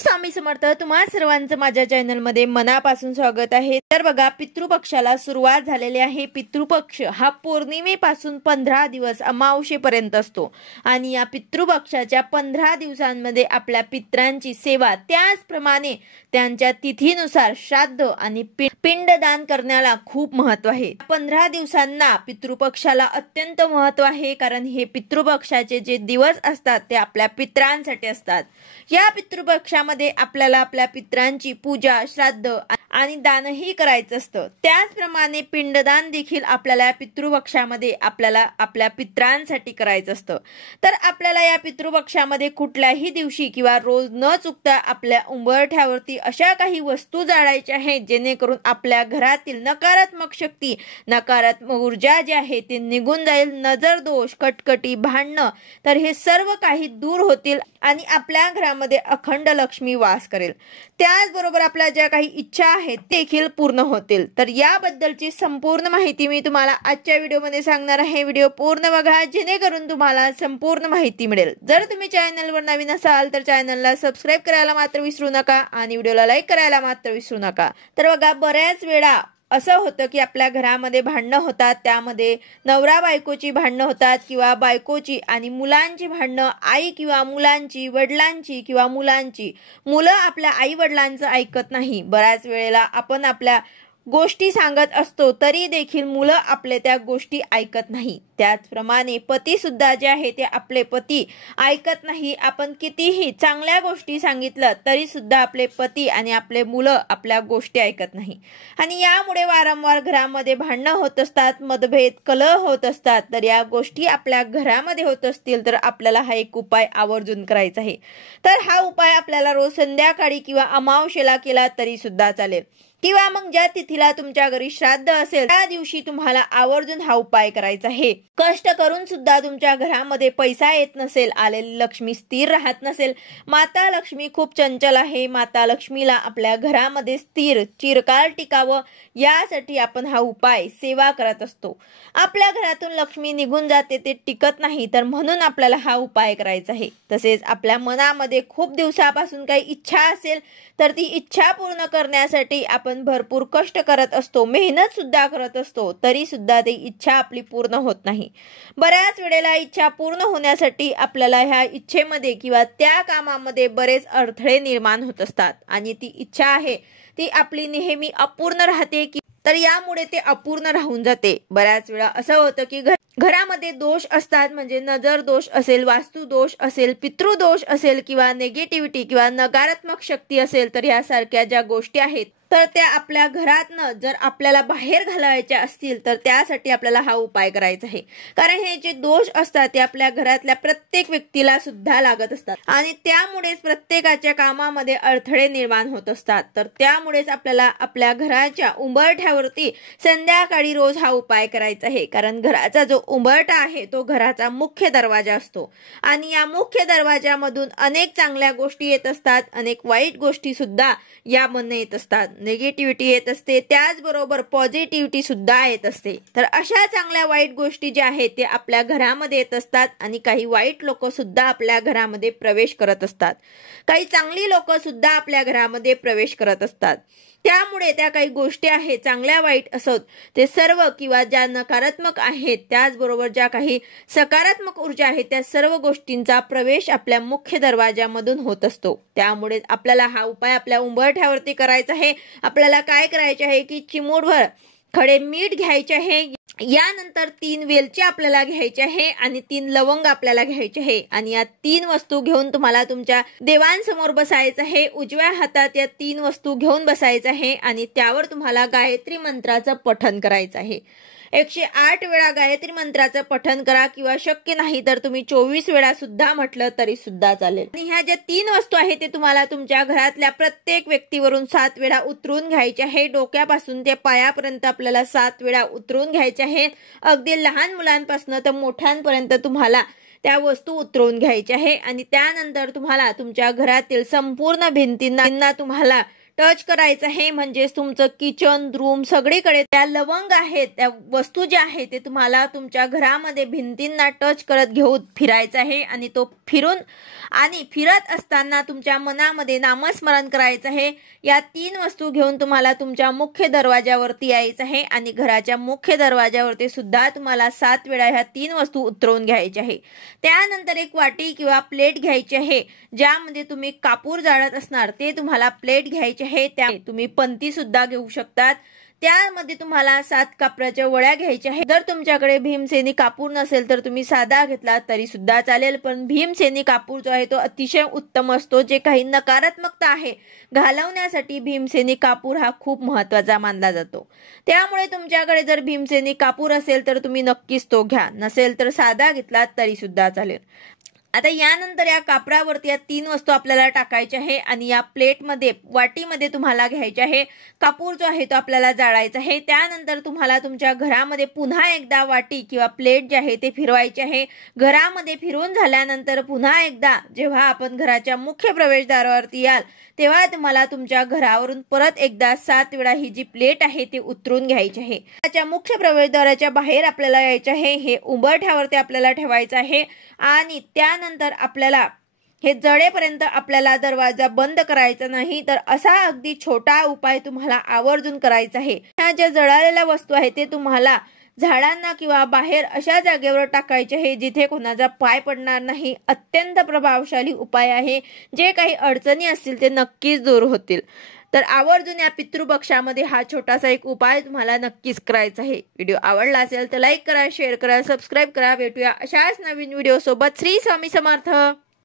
स्वामी समर्थ, तुम्हा सर्वांचं माझ्या चॅनलमध्ये मनापासून स्वागत आहे। तर बघा, पितृपक्षाला सुरुवात झालेली आहे। पितृपक्ष हा पौर्णिमेपासून 15 दिवस अमावस्येपर्यंत असतो आणि या पितृपक्षाच्या 15 दिवसांमध्ये आपल्या पितरांची सेवा, त्याचप्रमाणे त्यांच्या तिथीनुसार श्राद्ध आणि पिंडदान करण्याला खूप महत्त्व आहे। 15 दिवसांना पितृपक्षाला अत्यंत महत्त्व आहे, कारण हे पितृपक्षाचे जे दिवस असतात ते आपल्या पितरांसाठी असतात। या पितृपक्षामध्ये आपल्याला आपल्या पितरांची पूजा, श्राद्ध आणि दानही करायचं असतं। त्याचप्रमाणे पिंडदान देखील आपल्याला या पितृपक्षामध्ये आपल्याला आपल्या पितरांसाठी करायचं असतं। तर आपल्याला या पितृपक्षामध्ये कुठल्याही दिवशी किंवा रोज न चुकता आपल्या उंबरठ्यावरती अशा काही वस्तू जाळायच्या आहेत, जेणेकरून आपल्या घरातील नकारात्मक शक्ती, नकारात्मक ऊर्जा जी आहे ती निघून जाईल। नजर दोष, कटकटी, भांडणं, तर हे सर्व काही दूर होतील आणि आपल्या घरामध्ये अखंड लक्ष्मी वास करेल। त्याचबरोबर आपल्या ज्या काही इच्छा आहेत देखील पूर्ण होतील। तर याबद्दलची संपूर्ण माहिती मी तुम्हाला आजच्या व्हिडिओमध्ये सांगणार आहे। व्हिडिओ पूर्ण बघा, जेणेकरून तुम्हाला संपूर्ण माहिती मिळेल। जर तुम्ही चॅनलवर नवीन असाल तर चॅनलला सबस्क्राइब करायला मात्र विसरू नका आणि व्हिडिओला लाईक करायला मात्र विसरू नका। तर बघा, बऱ्याच वेळा असं होतं की आपल्या घरामध्ये भांडणं होतात, त्यामध्ये नवरा बायकोची भांडणं होतात किंवा बायकोची आणि मुलांची भांडणं, आई किंवा मुलांची, वडिलांची किंवा मुलांची। मुलं आपल्या आई वडिलांचं ऐकत नाही। बऱ्याच वेळेला आपण आपल्या गोष्टी सांगत असतो तरी देखील मुलं आपले त्या गोष्टी ऐकत नाही। त्याचप्रमाणे पती सुद्धा जे आहे ते आपले पती ऐकत नाही। आपण कितीही चांगल्या गोष्टी सांगितलं तरी सुद्धा आपले पती आणि आपले मुलं आपल्या गोष्टी ऐकत नाही आणि यामुळे वारंवार घरामध्ये भांडणं होत असतात, मतभेद, कलह होत असतात। तर या गोष्टी आपल्या घरामध्ये होत असतील तर आपल्याला हा एक उपाय आवर्जून करायचा आहे। तर हा उपाय आपल्याला रोज संध्याकाळी किंवा अमावस्येला केला तरी सुद्धा चालेल, किंवा मग ज्या तिथीला तुमच्या घरी श्राद्ध असेल त्या दिवशी तुम्हाला आवर्जून हा उपाय करायचा आहे। कष्ट करून सुद्धा तुमच्या घरामध्ये पैसा येत नसेल, आलेली लक्ष्मी स्थिर राहत नसेल, माता लक्ष्मी खूप चंचल आहे, माता लक्ष्मीला आपल्या घरामध्ये स्थिर चिरकाल टिकावं यासाठी आपण हा उपाय सेवा करत असतो। आपल्या घरातून लक्ष्मी निघून जाते, ते टिकत नाही, तर म्हणून आपल्याला हा उपाय करायचा आहे। तसेच आपल्या मनामध्ये खूप दिवसापासून काही इच्छा असेल तर ती इच्छा पूर्ण करण्यासाठी आपण भरपूर कष्ट करत असतो, मेहनत सुद्धा करत असतो, तरी सुद्धा ती इच्छा आपली पूर्ण होत नाही। बऱ्याच वेळेला इच्छा पूर्ण होण्यासाठी आपल्याला ह्या इच्छेमध्ये किंवा त्या कामामध्ये बरेच अडथळे निर्माण होत असतात आणि ती इच्छा आहे ती आपली नेहमी अपूर्ण राहते, तर यामुळे ते अपूर्ण राहून जाते। बऱ्याच वेळा असं होतं की घरामध्ये दोष असतात, म्हणजे नजर दोष असेल, वास्तू दोष असेल, पितृदोष असेल किंवा नेगेटिव्हिटी किंवा नकारात्मक शक्ती असेल, तर यासारख्या ज्या गोष्टी आहेत तर त्या आपल्या घरातनं जर आपल्याला बाहेर घालवायच्या असतील तर त्यासाठी आपल्याला हा उपाय करायचा आहे। कारण हे जे दोष असतात ते आपल्या घरातल्या प्रत्येक व्यक्तीला सुद्धा लागत असतात आणि त्यामुळेच प्रत्येकाच्या कामामध्ये अडथळे निर्माण होत असतात। तर त्यामुळेच आपल्याला आपल्या घराच्या उंबरठ्यावरती संध्याकाळी रोज हा उपाय करायचा आहे। कारण घराचा जो उंबरठा आहे तो घराचा मुख्य दरवाजा असतो आणि या मुख्य दरवाजामधून अनेक चांगल्या गोष्टी येत असतात, अनेक वाईट गोष्टी सुद्धा यामधून येत असतात, नेगेटिव्हिटी येत असते, त्याचबरोबर पॉझिटिव्हिटी सुद्धा येत असते। तर अशा चांगल्या वाईट गोष्टी ज्या आहेत ते आपल्या घरामध्ये येत असतात आणि काही वाईट लोक सुद्धा आपल्या घरामध्ये प्रवेश करत असतात, काही चांगली लोक सुद्धा आपल्या घरामध्ये प्रवेश करत असतात। त्यामुळे त्या काही गोष्टी आहेत, चांगल्या वाईट असोत ते सर्व, किंवा ज्या नकारात्मक आहेत त्याचबरोबर ज्या काही सकारात्मक ऊर्जा आहेत, त्या सर्व गोष्टींचा प्रवेश आपल्या मुख्य दरवाजामधून होत असतो। त्यामुळे आपल्याला हा उपाय आपल्या उंबरठ्यावरती करायचा आहे। आपल्याला काय करायचे आहे की चिमूटभर खडे मीठ घ्यायचे आहे, यानंतर 3 वेलची आपल्याला घ्यायची आहे आणि 3 लवंग आपल्याला घ्यायचे आहे आणि या 3 वस्तू घेऊन तुम्हाला तुमच्या देवांसमोर बसायचं आहे। उजव्या हातात या 3 वस्तू घेऊन बसायचं आहे आणि त्यावर तुम्हाला गायत्री मंत्राचं पठण करायचं आहे। 108 वेळा गायत्री मंत्राचं पठण करा, किंवा शक्य नाही तर तुम्ही 24 वेळा सुद्धा म्हटलं तरी सुद्धा चालेल। आणि ह्या ज्या 3 वस्तू आहेत ते तुम्हाला तुमच्या घरातल्या प्रत्येक व्यक्तीवरून 7 वेळा उतरून घ्यायचे आहे। डोक्यापासून ते पायापर्यंत आपल्याला 7 वेळा उतरून घ्यायचे आहेत। अगदी लहान मुलांपासून तर मोठ्यांपर्यंत तुम्हाला त्या वस्तू उतरवून घ्यायच्या आहे आणि त्यानंतर तुम्हाला तुमच्या घरातील संपूर्ण भिंतींना तुम्हाला टच करायचं आहे, म्हणजेच तुमचं किचन रूम सगळीकडे त्या लवंग आहेत, त्या वस्तू ज्या आहेत ते तुम्हाला तुमच्या घरामध्ये भिंतींना टच करत घेऊन फिरायचं आहे आणि तो फिरत असताना तुमच्या मनामध्ये नामस्मरण करायचं आहे। या 3 वस्तू घेऊन तुम्हाला तुमच्या मुख्य दरवाजावरती यायचं आहे आणि घराच्या मुख्य दरवाजावरती सुद्धा तुम्हाला 7 वेळा ह्या 3 वस्तू उतरवून घ्यायच्या आहे। त्यानंतर एक वाटी किंवा प्लेट घ्यायची आहे, ज्यामध्ये तुम्ही कापूर जाळत असणार ते तुम्हाला प्लेट घ्यायची आहे। त्या तुम्ही पंती सुद्धा घेऊ शकतात। त्यामध्ये तुम्हाला 7 कापराच्या वड्या घ्यायच्या आहेत। जर तुमच्याकडे भीमसेनी कापूर नसेल तर तुम्ही साधा घेतला तरी सुद्धा चालेल, पण भीमसेनी कापूर जो आहे तो अतिशय उत्तम असतो। जे काही नकारात्मकता आहे घालवण्यासाठी भीमसेनी कापूर हा खूप महत्त्वाचा मानला जातो। त्यामुळे तुमच्याकडे जर भीमसेनी कापूर असेल तर तुम्ही नक्कीच तो घ्या, नसेल तर साधा घेतला तरी सुद्धा चालेल। आता यानंतर या कापरावरती या 3 वस्तू आपल्याला टाकायच्या आहे आणि या प्लेटमध्ये वाटीमध्ये तुम्हाला घ्यायचे आहे। कापूर जो आहे तो आपल्याला जाळायचा आहे। त्यानंतर तुम्हाला तुमच्या घरामध्ये पुन्हा एकदा वाटी किंवा प्लेट जे आहे ते फिरवायचे आहे। घरामध्ये फिरून झाल्यानंतर पुन्हा एकदा जेव्हा आपण घराच्या मुख्य प्रवेशद्वारावरती याल तेव्हा तुम्हाला तुमच्या घरावरून परत एकदा 7 वेळा ही जी प्लेट आहे ती उतरून घ्यायची आहे। घराच्या मुख्य प्रवेशद्वाराच्या बाहेर आपल्याला यायचे आहे, हे उंबरठ्यावरती आपल्याला ठेवायचं आहे आणि त्यानंतर आपल्याला हे जळेपर्यंत आपल्याला दरवाजा बंद करायचा नाही। तर असा अगदी छोटा उपाय तुम्हाला आवर्जून करायचा आहे। ह्या ज्या जळालेल्या वस्तू आहेत ते तुम्हाला झाडांना किंवा बाहेर अशा जागेवर टाकायचे आहे जिथे कोणाचा पाय पडणार नाही। अत्यंत प्रभावशाली उपाय आहे, जे काही अडचणी असतील ते नक्कीच दूर होतील। तर आवर्जून या पितृपक्षामध्ये हा छोटासा एक उपाय तुम्हाला नक्कीच करायचा आहे। व्हिडिओ आवडला असेल तर लाईक करा, शेअर करा, सबस्क्राईब करा। भेटूया अशाच नवीन व्हिडिओ सोबत। श्री स्वामी समर्थ।